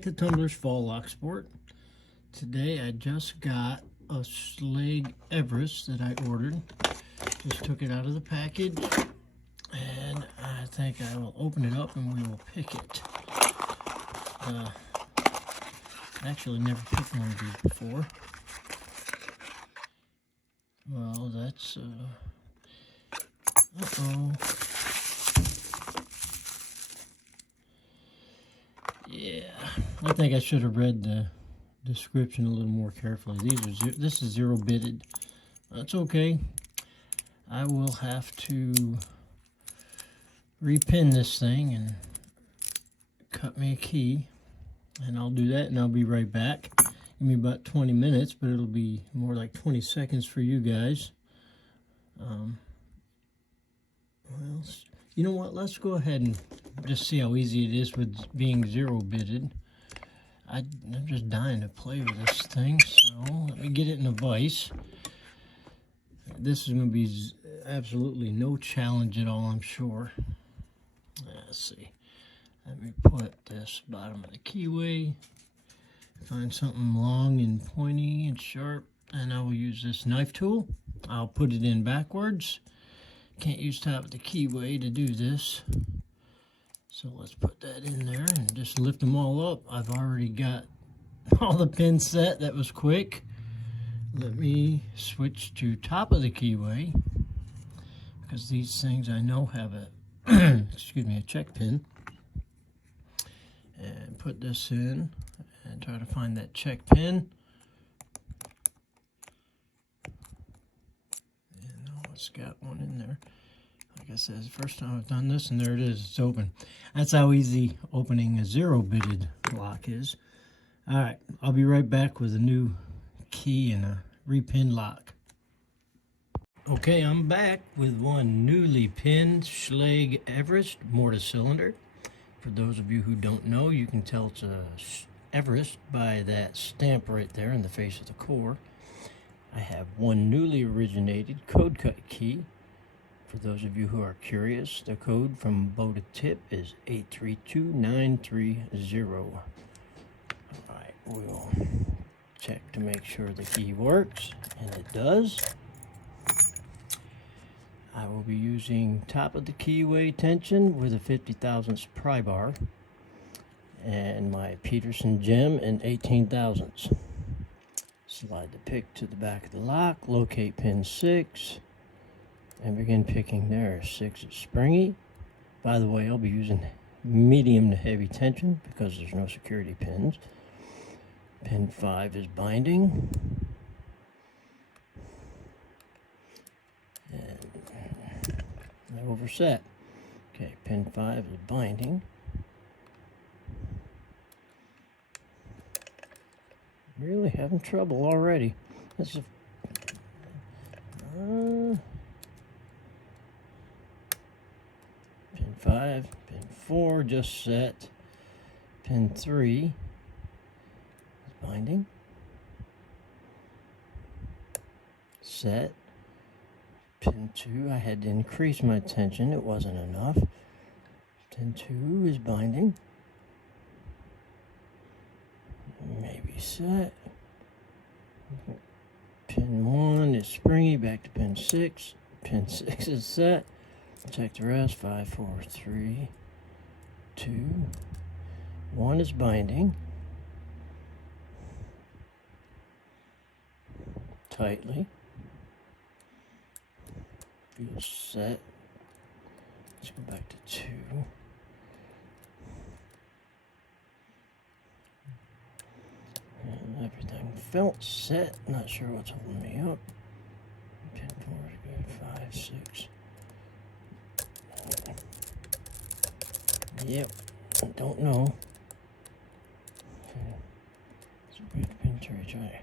back to Tumbler's Fall Lock Sport. Today I just got a Schlage Everest that I ordered. Just took it out of the package, and I think I will open it up and we will pick it. I actually never picked one of these before. Well, that's uh-oh. Yeah, I think I should have read the description a little more carefully. This is zero bitted. That's okay. I will have to repin this thing and cut me a key, and I'll do that and I'll be right back. Give me about 20 minutes, but it'll be more like 20 seconds for you guys. Well, you know what? Let's go ahead and just see how easy it is with being zero bitted. I'm just dying to play with this thing, so let me get it in a vise. This is going to be absolutely no challenge at all, I'm sure. Let's see. Let me put this bottom of the keyway. Find something long and pointy and sharp, and I will use this knife tool. I'll put it in backwards. Can't use top of the keyway to do this. So let's put that in there and just lift them all up. I've already got all the pins set. That was quick. Let me switch to top of the keyway, because these things I know have a excuse me, a check pin. And put this in and try to find that check pin. And oh, it's got one in there. Like I said, it's the first time I've done this, and there it is, it's open. That's how easy opening a zero bitted lock is. Alright, I'll be right back with a new key and a repinned lock. Okay, I'm back with one newly pinned Schlage Everest mortise cylinder. For those of you who don't know, you can tell it's a Everest by that stamp right there in the face of the core. I have one newly originated code cut key. For those of you who are curious, the code from bow to tip is 832930. Alright, we'll check to make sure the key works, and it does. I will be using top of the keyway tension with a 50 thousandths pry bar and my Peterson gem in 18 thousandths. Slide the pick to the back of the lock, locate pin 6, and begin picking there. 6 is springy. By the way, I'll be using medium to heavy tension because there's no security pins. Pin 5 is binding. And I overset. Okay, pin 5 is binding. Really having trouble already. This is pin 5, pin 4 just set. Pin 3 is binding. Set. Pin 2, I had to increase my tension, it wasn't enough. Pin 2 is binding. Maybe set. Pin 1 is springy, back to pin 6. Pin 6 is set. Check the rest. 5, 4, 3, 2. 1 is binding. Tightly. Feels set. Let's go back to 2. And everything felt set. Not sure what's holding me up. Pin 4 is good. 5, 6. Yep. I don't know. Let's put pin 3. Try.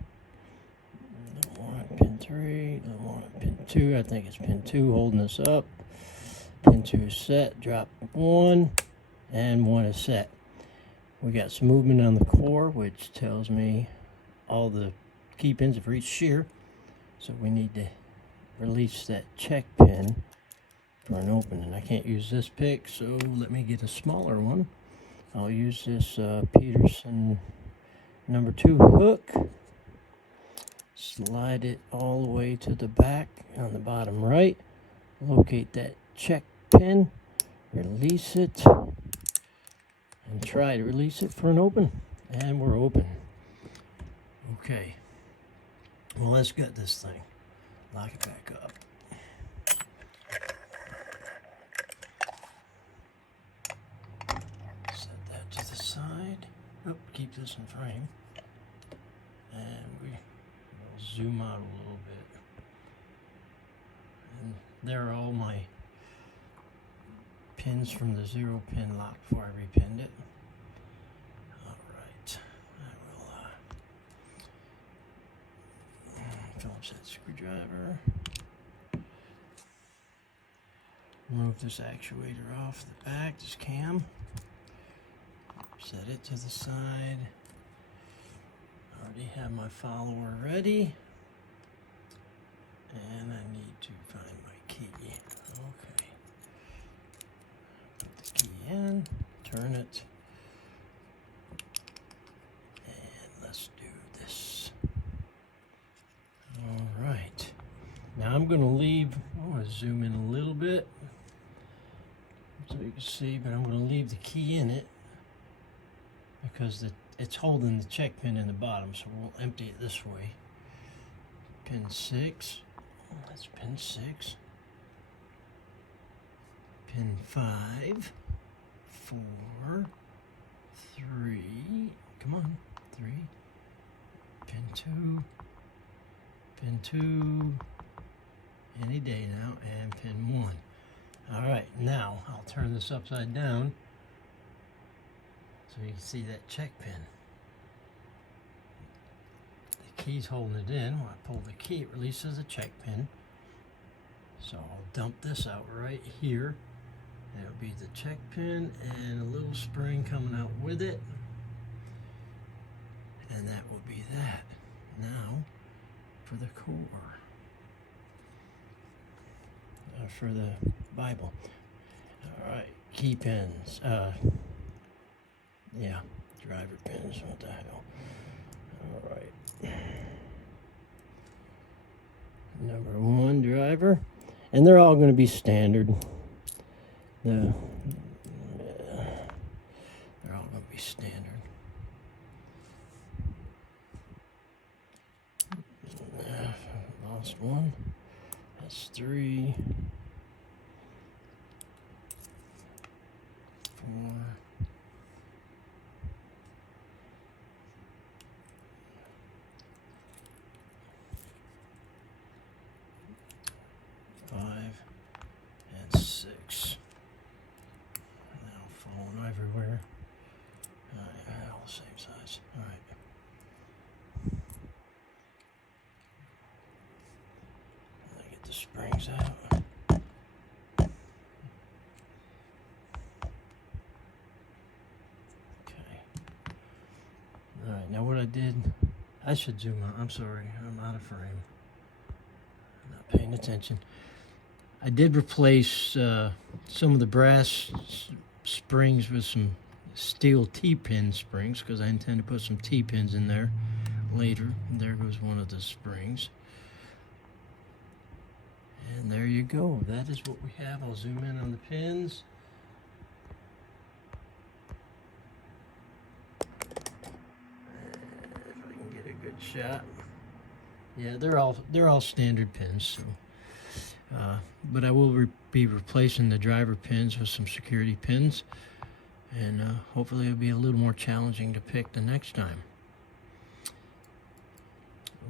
Don't want pin 3. Don't want pin 2. I think it's pin 2 holding us up. Pin 2 is set. Drop 1. And 1 is set. We got some movement on the core, which tells me all the key pins have reached shear. So we need to release that check pin for an opening. I can't use this pick, so let me get a smaller one. I'll use this Peterson number 2 hook. Slide it all the way to the back on the bottom right. Locate that check pin. Release it. And try to release it for an open. And we're open. Okay. Well, let's get this thing. Lock it back up. Set that to the side. Oh, keep this in frame. And we'll zoom out a little bit. And there are all my pins from the 0 pin lock before I repinned it. Alright. I will Phillips head screwdriver. Remove this actuator off the back, this cam. Set it to the side. Already have my follower ready. And I need to find my key. Okay. Put the key in, turn it. And let's do this. Alright. Now I'm going to leave, I want to zoom in a little bit so you can see, but I'm going to leave the key in it because it's holding the check pin in the bottom, so we'll empty it this way. Pin 6. That's pin 6. Pin 5. 4. 3. Come on. 3. Pin 2. Pin 2. Any day now. And pin 1. Alright, now I'll turn this upside down so you can see that check pin. The key's holding it in. When I pull the key, it releases the check pin. So I'll dump this out right here. That'll be the check pin and a little spring coming out with it. And that will be that. Now for the core. For the Bible. Alright, key pins. Yeah, driver pins. What the hell? Alright. Number 1 driver. And they're all going to be standard. They're all going to be standard. Lost one. That's 3. 4. 5 and 6. Now falling everywhere. All the same size. All right. Get the springs out. Alright, now what I did, I should zoom out. I'm sorry, I'm out of frame. I'm not paying attention. I did replace some of the brass springs with some steel T-pin springs because I intend to put some T-pins in there later. There goes one of the springs. And there you go. That is what we have. I'll zoom in on the pins. Shot. Yeah, they're all standard pins. So, but I will be replacing the driver pins with some security pins, and hopefully it'll be a little more challenging to pick the next time.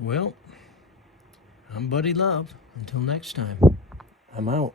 Well, I'm Buddy Love. Until next time, I'm out.